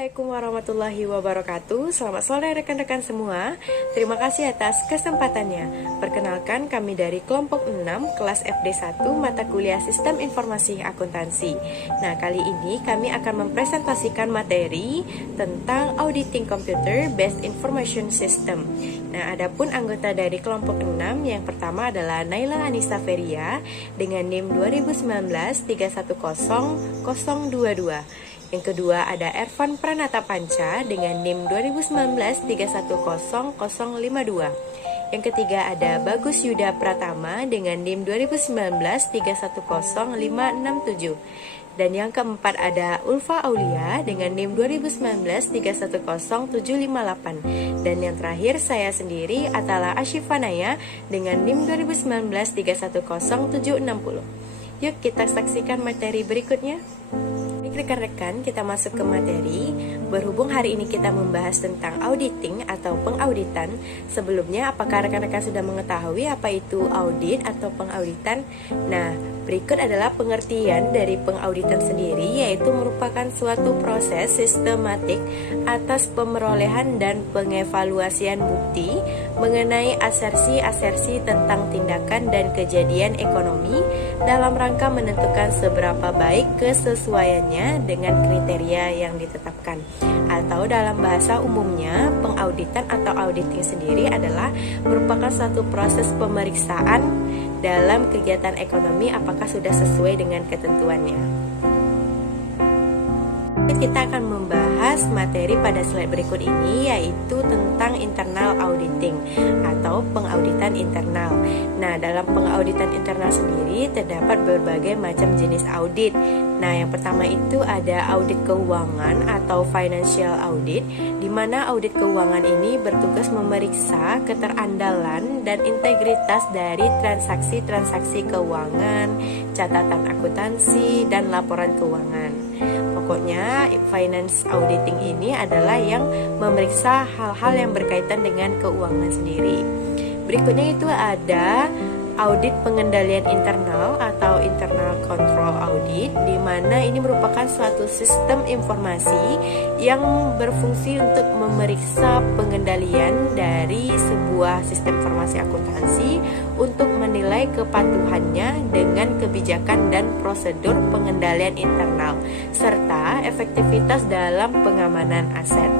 Assalamualaikum warahmatullahi wabarakatuh. Selamat sore rekan-rekan semua. Terima kasih atas kesempatannya. Perkenalkan, kami dari kelompok 6 kelas FD1 mata kuliah Sistem Informasi Akuntansi. Nah, kali ini kami akan mempresentasikan materi tentang Auditing Computer Based Information System. Nah, adapun anggota dari kelompok 6 yang pertama adalah Naila Anissa Feria dengan NIM 2019 310022. Yang kedua ada Ervan Pranata Panca dengan NIM 2019 310052. Yang ketiga ada Bagus Yuda Pratama dengan NIM 2019 310567. Dan yang keempat ada Ulfa Aulia dengan NIM 2019 310758. Dan yang terakhir saya sendiri Atala Ashifanaya dengan NIM 2019 310760. Yuk kita saksikan materi berikutnya. Rekan-rekan, kita masuk ke materi. Berhubung hari ini kita membahas tentang auditing atau pengauditan. Sebelumnya, apakah rekan-rekan sudah mengetahui apa itu audit atau pengauditan? Nah, berikut adalah pengertian dari pengauditan sendiri, yaitu merupakan suatu proses sistematik atas pemerolehan dan pengevaluasian bukti mengenai asersi-asersi tentang tindakan dan kejadian ekonomi dalam rangka menentukan seberapa baik kesesuaiannya dengan kriteria yang ditetapkan. Atau dalam bahasa umumnya, pengauditan atau auditing sendiri adalah merupakan suatu proses pemeriksaan dalam kegiatan ekonomi apakah sudah sesuai dengan ketentuannya. Kita akan membahas materi pada slide berikut ini, yaitu tentang internal auditing atau pengauditan internal. Nah, dalam pengauditan internal sendiri terdapat berbagai macam jenis audit. Nah, yang pertama itu ada audit keuangan atau financial audit, di mana audit keuangan ini bertugas memeriksa keterandalan dan integritas dari transaksi-transaksi keuangan, catatan akuntansi, dan laporan keuangan. Pokoknya finance auditing ini adalah yang memeriksa hal-hal yang berkaitan dengan keuangan sendiri. Berikutnya itu ada audit pengendalian internal atau internal control audit, di mana ini merupakan suatu sistem informasi yang berfungsi untuk memeriksa pengendalian dari sebuah sistem informasi akuntansi untuk menilai kepatuhannya dengan kebijakan dan prosedur pengendalian internal serta efektivitas dalam pengamanan aset.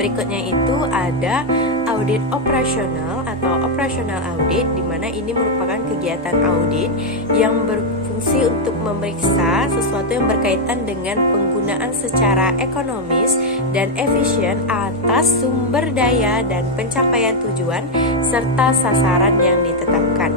Berikutnya itu ada audit operasional atau operational audit, di mana ini merupakan kegiatan audit yang berfungsi untuk memeriksa sesuatu yang berkaitan dengan penggunaan secara ekonomis dan efisien atas sumber daya dan pencapaian tujuan serta sasaran yang ditetapkan.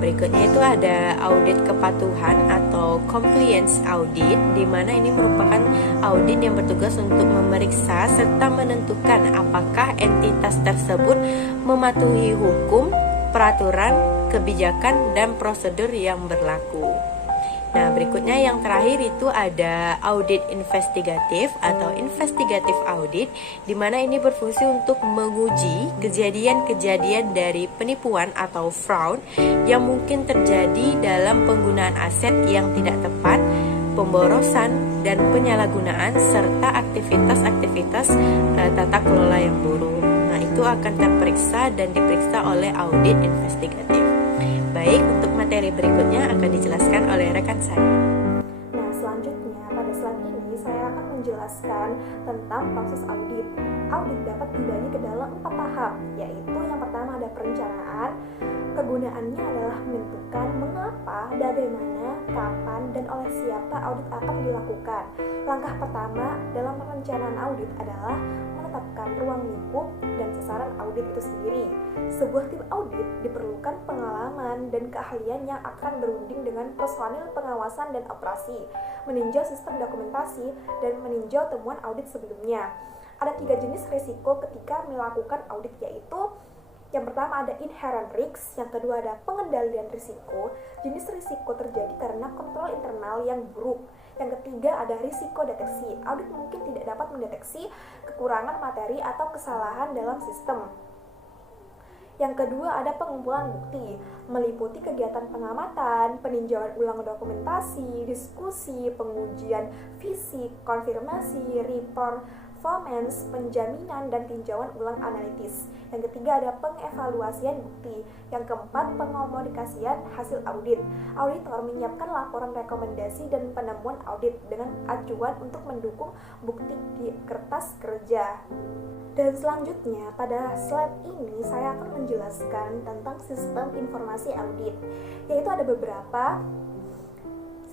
Berikutnya itu ada audit kepatuhan atau compliance audit, di mana ini merupakan audit yang bertugas untuk memeriksa serta menentukan apakah entitas tersebut mematuhi hukum, peraturan, kebijakan, dan prosedur yang berlaku. Nah, berikutnya yang terakhir itu ada audit investigatif atau investigative audit, di mana ini berfungsi untuk menguji kejadian-kejadian dari penipuan atau fraud yang mungkin terjadi dalam penggunaan aset yang tidak tepat, pemborosan, dan penyalahgunaan, serta aktivitas-aktivitas tata kelola yang buruk. Nah, itu akan terperiksa dan diperiksa oleh audit investigatif. Baik, untuk materi berikutnya akan dijelaskan oleh rekan saya. Nah, selanjutnya pada slide ini saya akan menjelaskan tentang proses audit. Audit dapat dibagi ke dalam 4 tahap, yaitu yang pertama ada perencanaan. Kegunaannya adalah menentukan mengapa, bagaimana, kapan, dan oleh siapa audit akan dilakukan. Langkah pertama dalam perencanaan audit adalah menetapkan ruang lingkup dan sasaran audit itu sendiri. Sebuah tim audit diperlukan pengalaman dan keahlian yang akan berunding dengan personil pengawasan dan operasi, meninjau sistem dokumentasi, dan meninjau temuan audit sebelumnya. Ada 3 jenis risiko ketika melakukan audit, yaitu yang pertama ada inherent risk, yang kedua ada pengendalian risiko. Jenis risiko terjadi karena kontrol internal yang buruk. Yang ketiga ada risiko deteksi. Audit mungkin tidak dapat mendeteksi kekurangan materi atau kesalahan dalam sistem. Yang kedua ada pengumpulan bukti, meliputi kegiatan pengamatan, peninjauan ulang dokumentasi, diskusi, pengujian fisik, konfirmasi, performance, penjaminan, dan tinjauan ulang analitis. Yang ketiga ada pengevaluasian bukti. Yang keempat pengomunikasian hasil audit. Auditor menyiapkan laporan rekomendasi dan penemuan audit dengan acuan untuk mendukung bukti di kertas kerja. Dan selanjutnya pada slide ini saya akan menjelaskan tentang sistem informasi audit, yaitu ada beberapa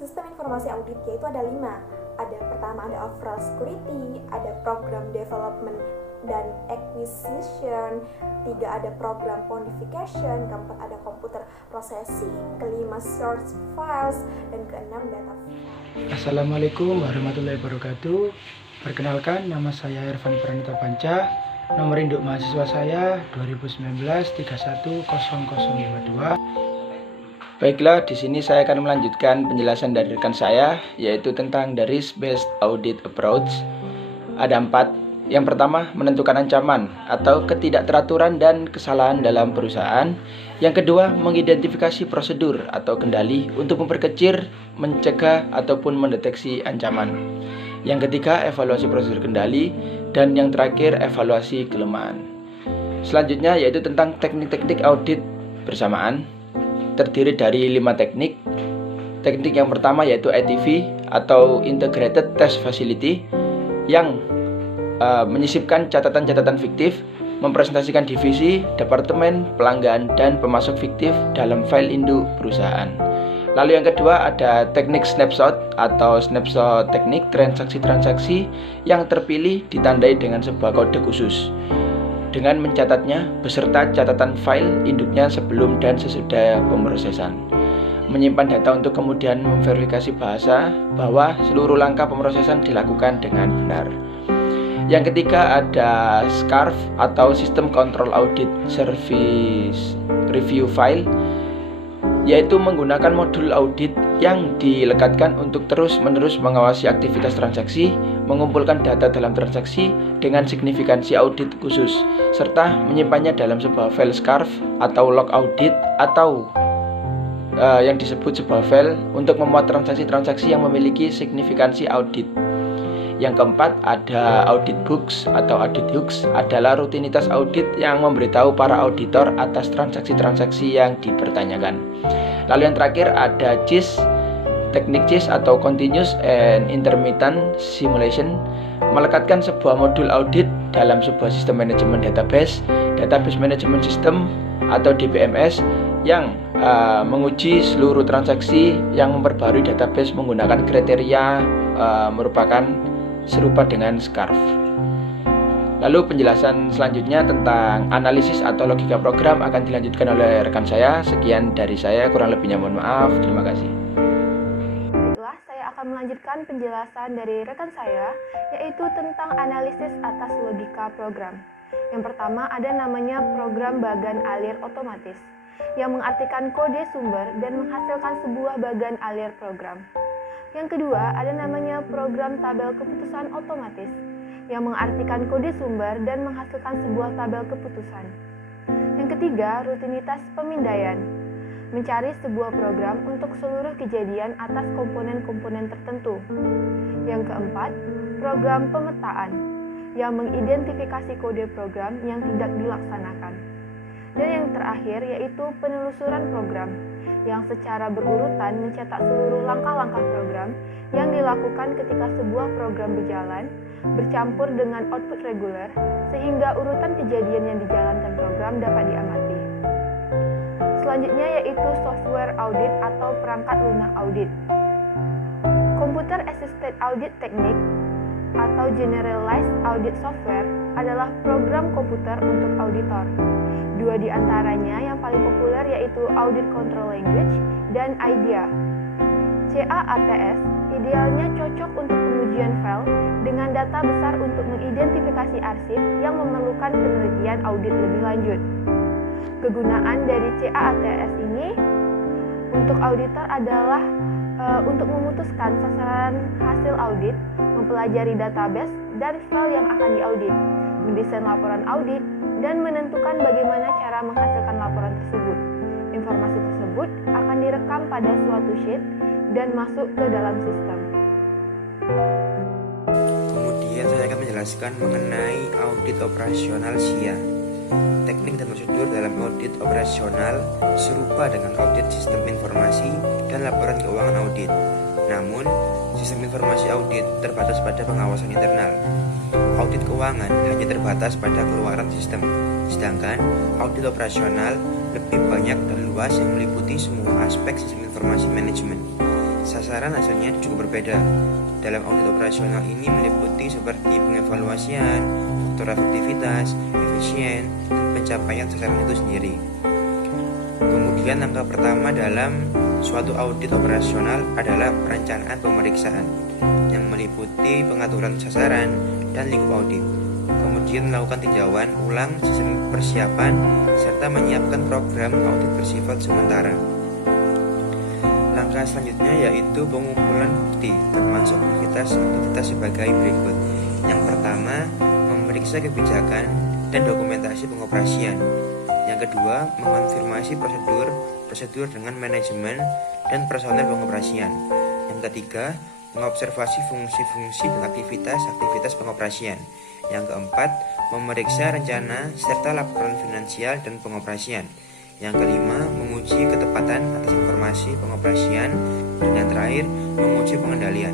sistem informasi audit, yaitu ada 5. Ada pertama ada overall security, ada program development dan acquisition, 3 ada program codification, keempat ada computer processing, kelima source files, dan keenam data file. Assalamualaikum warahmatullahi wabarakatuh. Perkenalkan, nama saya Irfan Pranita Panca. Nomor induk mahasiswa saya 2019-310052. Baiklah, di sini saya akan melanjutkan penjelasan dari rekan saya, yaitu tentang the risk-based audit approach. Ada 4. Yang pertama, menentukan ancaman atau ketidakteraturan dan kesalahan dalam perusahaan. Yang kedua, mengidentifikasi prosedur atau kendali untuk memperkecil, mencegah, ataupun mendeteksi ancaman. Yang ketiga, evaluasi prosedur kendali. Dan yang terakhir, evaluasi kelemahan. Selanjutnya yaitu tentang teknik-teknik audit bersamaan. Terdiri dari 5 teknik. Teknik yang pertama yaitu ITV atau Integrated Test Facility, yang menyisipkan catatan-catatan fiktif, mempresentasikan divisi, departemen, pelanggan, dan pemasok fiktif dalam file induk perusahaan. Lalu yang kedua ada teknik snapshot atau snapshot teknik transaksi-transaksi yang terpilih ditandai dengan sebuah kode khusus dengan mencatatnya beserta catatan file induknya sebelum dan sesudah pemrosesan. Menyimpan data untuk kemudian memverifikasi bahasa bahwa seluruh langkah pemrosesan dilakukan dengan benar. Yang ketiga ada SCARF atau System Control Audit Service Review File, yaitu menggunakan modul audit yang dilekatkan untuk terus-menerus mengawasi aktivitas transaksi, mengumpulkan data dalam transaksi dengan signifikansi audit khusus, serta menyimpannya dalam sebuah file SCARF atau log audit atau yang disebut sebuah file untuk memuat transaksi-transaksi yang memiliki signifikansi audit. Yang keempat ada audit books atau audit hooks, adalah rutinitas audit yang memberitahu para auditor atas transaksi-transaksi yang dipertanyakan. Lalu yang terakhir ada CIS, teknik CIS atau Continuous and Intermittent Simulation, melekatkan sebuah modul audit dalam sebuah sistem manajemen database management system atau DBMS, yang menguji seluruh transaksi yang memperbarui database menggunakan kriteria merupakan serupa dengan SCARF. Lalu penjelasan selanjutnya tentang analisis atau logika program akan dilanjutkan oleh rekan saya. Sekian dari saya, kurang lebihnya mohon maaf. Terima kasih. Baiklah, saya akan melanjutkan penjelasan dari rekan saya, yaitu tentang analisis atas logika program. Yang pertama ada namanya program bagan alir otomatis, yang mengartikan kode sumber dan menghasilkan sebuah bagan alir program. Yang kedua, ada namanya program tabel keputusan otomatis, yang mengartikan kode sumber dan menghasilkan sebuah tabel keputusan. Yang ketiga, rutinitas pemindaian, mencari sebuah program untuk seluruh kejadian atas komponen-komponen tertentu. Yang keempat, program pemetaan, yang mengidentifikasi kode program yang tidak dilaksanakan. Dan yang terakhir yaitu penelusuran program, yang secara berurutan mencetak seluruh langkah-langkah program yang dilakukan ketika sebuah program berjalan, bercampur dengan output reguler, sehingga urutan kejadian yang dijalankan program dapat diamati. Selanjutnya yaitu software audit atau perangkat lunak audit. Computer Assisted Audit Technique atau Generalized Audit Software adalah program komputer untuk auditor. Dua di antaranya yang paling populer yaitu Audit Control Language dan IDEA. CAATS idealnya cocok untuk pengujian file dengan data besar untuk mengidentifikasi arsip yang memerlukan penelitian audit lebih lanjut. Kegunaan dari CAATS ini untuk auditor adalah untuk memutuskan sasaran hasil audit, mempelajari database dan file yang akan diaudit, mendesain laporan audit, dan menentukan bagaimana cara menghasilkan direkam pada suatu sheet dan masuk ke dalam sistem. Kemudian saya akan menjelaskan mengenai audit operasional SIA. Teknik dan prosedur dalam audit operasional serupa dengan audit sistem informasi dan laporan keuangan audit. Namun, sistem informasi audit terbatas pada pengawasan internal. Audit keuangan hanya terbatas pada keluaran sistem, sedangkan audit operasional lebih banyak dan luas yang meliputi semua aspek sistem informasi manajemen. Sasaran hasilnya cukup berbeda. Dalam audit operasional ini meliputi seperti pengevaluasian, faktor efektivitas, efisien, dan pencapaian sasaran itu sendiri. Kemudian langkah pertama dalam suatu audit operasional adalah perencanaan pemeriksaan yang meliputi pengaturan sasaran dan lingkup audit. Kemudian melakukan tinjauan ulang sistem persiapan serta menyiapkan program audit bersifat sementara. Langkah selanjutnya yaitu pengumpulan bukti, termasuk aktivitas sebagai berikut. Yang pertama, memeriksa kebijakan dan dokumentasi pengoperasian. Yang kedua, mengonfirmasi prosedur dengan manajemen dan personel pengoperasian. Yang ketiga, mengobservasi fungsi-fungsi dan aktivitas pengoperasian. Yang keempat, memeriksa rencana serta laporan finansial dan pengoperasian. Yang kelima, menguji ketepatan atas informasi pengoperasian. Dan yang terakhir, menguji pengendalian.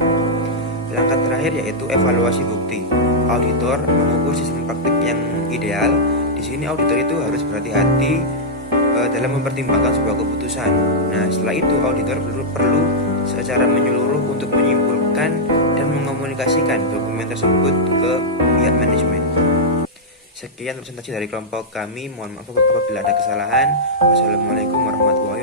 Langkah terakhir yaitu evaluasi bukti. Auditor mengukur sistem praktik yang ideal. Di sini auditor itu harus berhati-hati dalam mempertimbangkan sebuah keputusan. Nah, setelah itu auditor perlu secara menyeluruh untuk menyimpulkan dan mengomunikasikan dokumen tersebut ke pihak manajemen. Sekian presentasi dari kelompok kami. Mohon maaf apabila ada kesalahan. Wassalamualaikum warahmatullahi wabarakatuh.